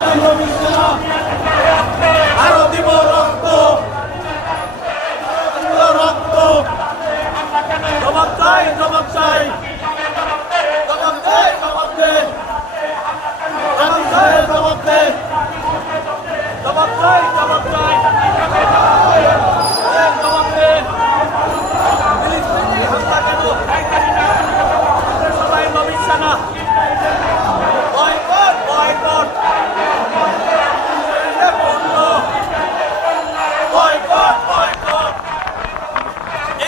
Thank you.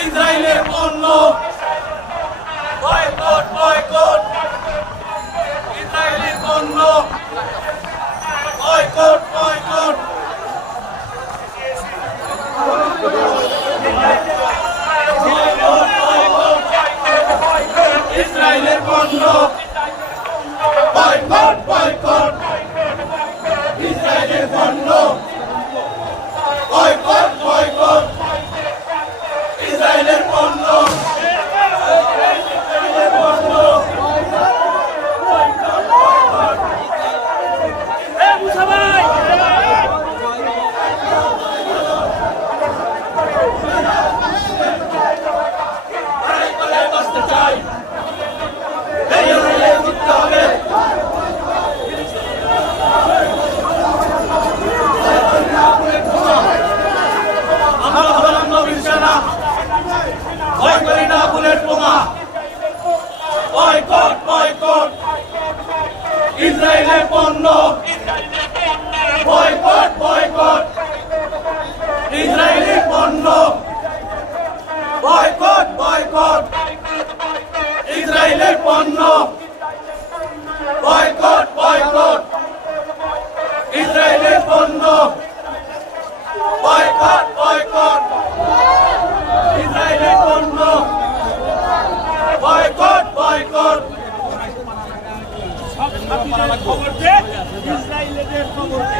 ইসরায়েলের পণ্য boycott boycott. Boycott boycott ইসরায়েলের পণ্য বয়কট বয়কট ইসরায়েলি পণ্য বয়কট বয়কট ইসরায়েলের পণ্য বয়কট বয়কট ইসরায়েলের পণ্য বয়কট বয়কট খবর দে ইসরায়েলের খবর দে